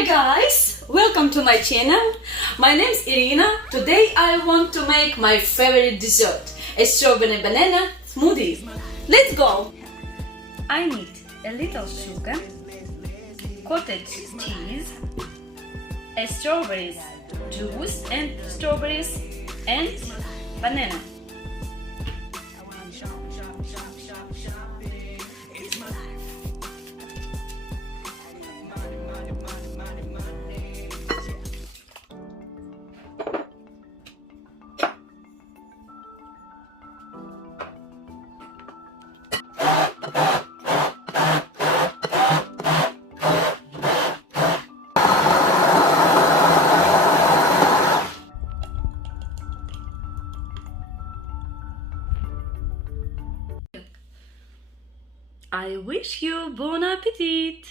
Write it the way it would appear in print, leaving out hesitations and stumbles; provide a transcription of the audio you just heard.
Hi guys, welcome to my channel. My name is Irina. Today I want to make my favorite dessert, a strawberry banana smoothie. Let's go! I need a little sugar, cottage cheese, a strawberries juice and strawberries and banana. I wish you bon appetit!